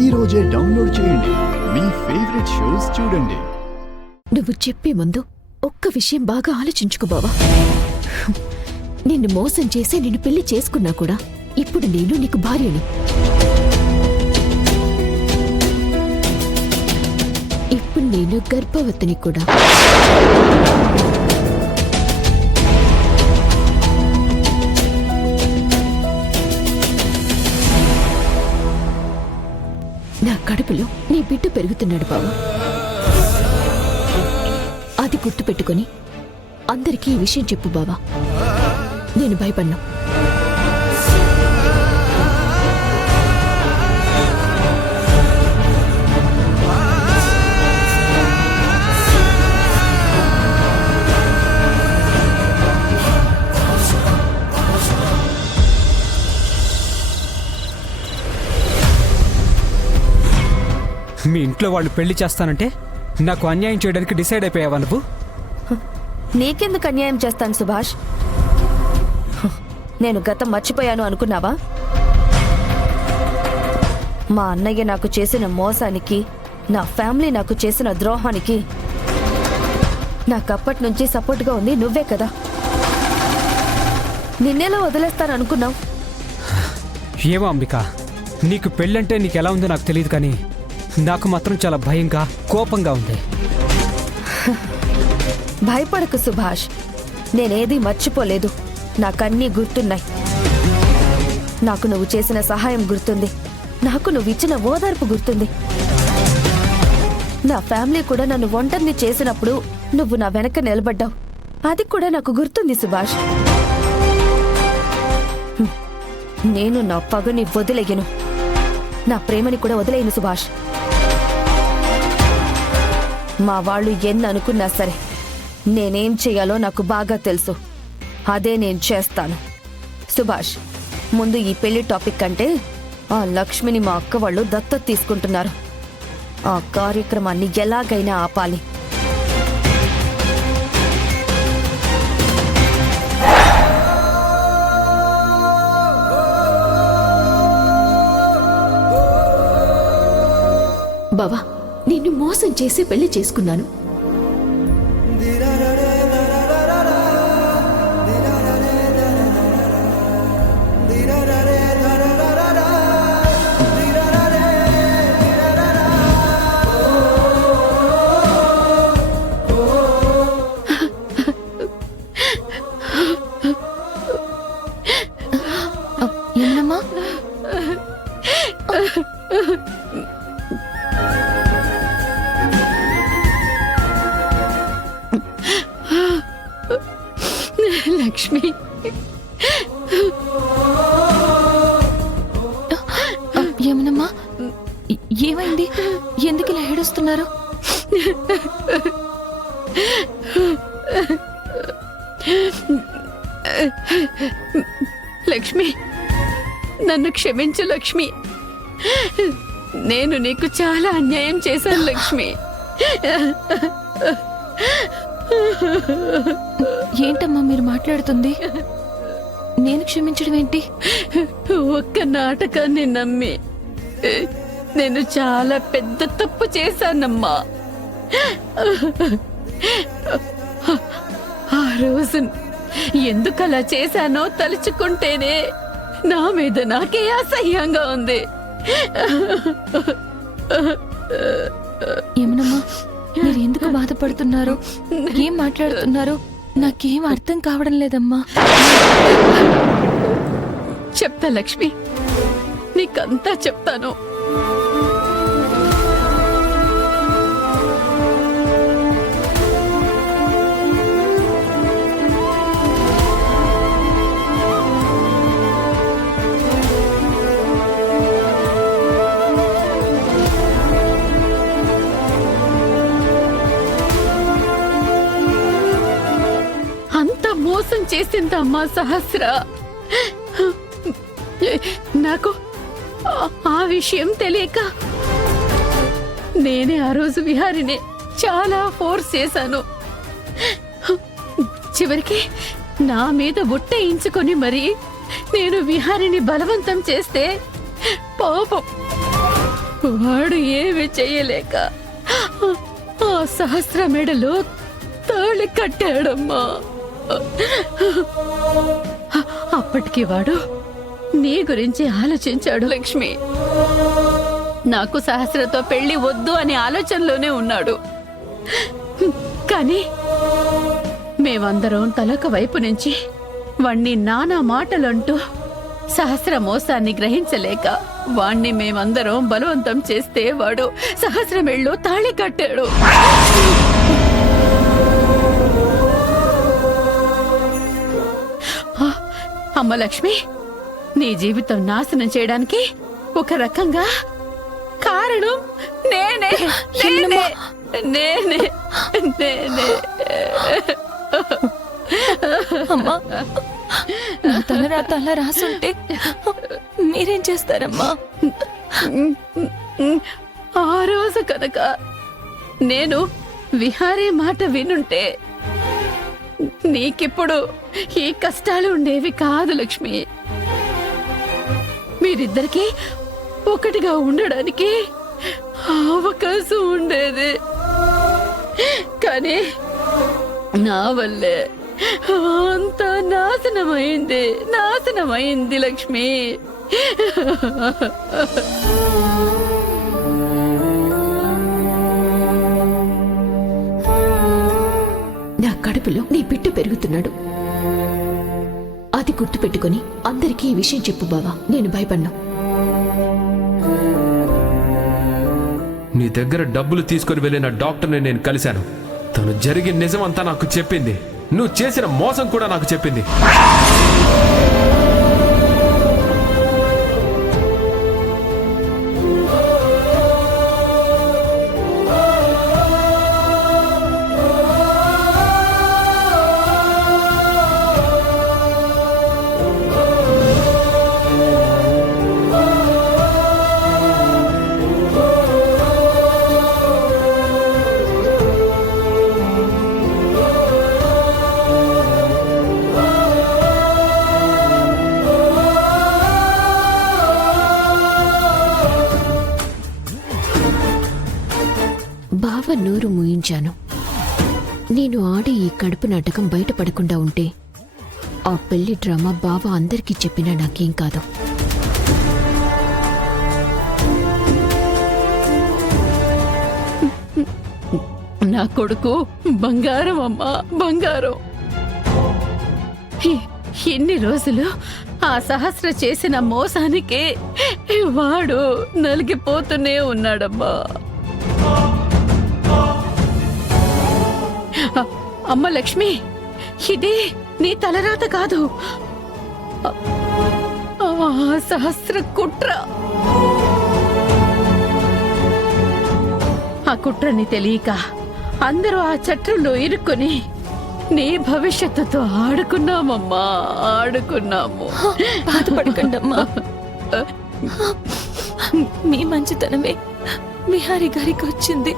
ఈ రోజే డౌన్లోడ్ చేయండి. మీ ఫేవరెట్ షోస్ చూడండి. నువ్వు చెప్పే ముందు ఒక్క విషయం బాగా ఆలోచించుకో బావా. నిన్ను మోసం చేసి నిన్ను పెళ్లి చేసుకున్నా కూడా ఇప్పుడు నేను నీకు భార్యని. ఇప్పుడు నేను గర్భవతిని కూడా. నా కడుపులో నీ బిడ్డ పెరుగుతున్నాడు బావా. అది గుర్తుపెట్టుకుని అందరికీ ఈ విషయం చెప్పు బావా. నేను భయపడ్నా. మీ ఇంట్లో వాళ్ళు పెళ్లి చేస్తానంటే నాకు అన్యాయం చేయడానికి డిసైడ్ అయిపోయావా నువ్వు? నీకెందుకు అన్యాయం చేస్తాను సుభాష్? నేను గతం మర్చిపోయాను అనుకున్నావా? మా అన్నయ్య నాకు చేసిన మోసానికి, నా ఫ్యామిలీ నాకు చేసిన ద్రోహానికి నాకప్పటి నుంచి సపోర్ట్గా ఉంది నువ్వే కదా. నిన్నెలా వదిలేస్తాను అనుకున్నావు? ఏమో అంబిక, నీకు పెళ్ళంటే నీకెలా ఉందో నాకు తెలియదు, కానీ నాకు మాత్రం చాలా భయంగా, కోపంగా ఉంది. భయపడకు సుభాష్, నేనేది మర్చిపోలేదు. నాకన్నీ గుర్తున్నాయి. నాకు నువ్వు చేసిన సహాయం గుర్తుంది. నాకు నువ్వు ఇచ్చిన ఓదార్పు గుర్తుంది. నా ఫ్యామిలీ కూడా నన్ను ఒంటరిని చేసినప్పుడు నువ్వు నా వెనక నిలబడ్డావు. అది కూడా నాకు గుర్తుంది సుభాష్. నేను నా పగని వదిలేయను, నా ప్రేమని కూడా వదిలేయను సుభాష్. మా వాళ్ళు ఎన్ని అనుకున్నా సరే నేనేం చేయాలో నాకు బాగా తెలుసు. అదే నేను చేస్తాను. సుభాష్, ముందు ఈ పెళ్లి టాపిక్ కంటే ఆ లక్ష్మిని మా అక్క వాళ్ళు దత్తత తీసుకుంటున్నారు. ఆ కార్యక్రమాన్ని ఎలాగైనా ఆపాలి. బావా, నిన్ను మోసం చేసి పెళ్లి చేసుకున్నాను. ఏమమ్మా? లక్ష్మి, ఏమనమ్మా? ఏమైంది? ఎందుకు ఇలా ఏడుస్తున్నారు? లక్ష్మి, నన్ను క్షమించు లక్ష్మి. నేను నీకు చాలా అన్యాయం చేశాను లక్ష్మి. ఏంటమ్మా మీరు మాట్లాడుతుంది? నేను క్షమించడం ఏంటి? ఒక్క నాటకాన్ని నమ్మి నేను చాలా పెద్ద తప్పు చేశానమ్మా. ఆ రోజు ఎందుకలా చేశానో తలుచుకుంటేనే నా మీద నాకే అసహ్యంగా ఉంది. ఏమనమ్మా, మీరు ఎందుకు బాధపడుతున్నారు? ఏం మాట్లాడుతున్నారు? నాకేం అర్థం కావడం లేదమ్మా. చెప్తా లక్ష్మి, నీకంతా చెప్తాను. మోసం చేసిందమ్మా సహస్ర. నాకు ఆ విషయం తెలియక నేనే ఆ రోజు విహారిని చాలా ఫోర్స్ చేశాను. చివరికి నా మీద బుట్టయించుకొని మరి నేను విహారిని బలవంతం చేస్తే పాపం వాడు ఏమి చెయ్యలేక ఆ సహస్ర మెడలో తాళి కట్టాడమ్మా. అప్పటికి వాడు నీ గురించి ఆలోచించాడు లక్ష్మి. నాకు సహస్రతో పెళ్లి వద్దు అనే ఆలోచనలోనే ఉన్నాడు. కానీ మేమందరం తలొక వైపు నుంచి వాణ్ణి నానా మాటలంటూ సహస్ర మోసాన్ని గ్రహించలేక వాణ్ణి మేమందరం బలవంతం చేస్తే వాడు సహస్ర మెళ్ళో తాళి కట్టాడు. అమ్మ లక్ష్మి, నీ జీవితం నాశనం చేయడానికి ఒక రకంగా కారణం నేనే నేనే నేనే నేనే. అమ్మా, నా తలరాత అలా రాసుంటే మీరేం చేస్తారమ్మా? ఆ రోజు కనుక నేను విహారీ మాట వినుంటే నీకిప్పుడు ఈ కష్టాలు ఉండేవి కాదు లక్ష్మి. మీరిద్దరికీ ఒకటిగా ఉండడానికి అవకాశం ఉండేది. కానీ నా వల్లే అంతా నాశనమైంది లక్ష్మి. నా కడుపులో నీ బిడ్డ పెరుగుతున్నాడు. అది గుర్తుపెట్టుకుని అందరికీ ఈ విషయం చెప్పు బావా. నేను భయపడ్డా. నీ దగ్గర డబ్బులు తీసుకుని వెళ్ళిన డాక్టర్ని నేను కలిశాను. తను జరిగిన నిజమంతా నాకు చెప్పింది. నువ్వు చేసిన మోసం కూడా నాకు చెప్పింది. బావ నోరు మూయించాను. నేను ఆడి ఈ కడుపు నాటకం బయటపడకుండా ఉంటే ఆ పెళ్లి డ్రామా బావ అందరికీ చెప్పినా నాకేం కాదు. నా కొడుకు బంగారం అమ్మా, బంగారం. ఎన్ని రోజులు ఆ సహస్ర చేసిన మోసానికి వాడు నలిగిపోతూనే ఉన్నాడమ్మా. అమ్మ లక్ష్మి, ఇది నీ తలరాత కాదు, ఆ సహస్ర కుట్ర. ఆ కుట్రని తెలియక అందరూ ఆ చట్రంలో ఇరుక్కుని నీ భవిష్యత్తుతో ఆడుకున్నామమ్మా, ఆడుకున్నాము. బాధపడకండమ్మా. మీ మంచితనమే విహారీ గారికి వచ్చింది.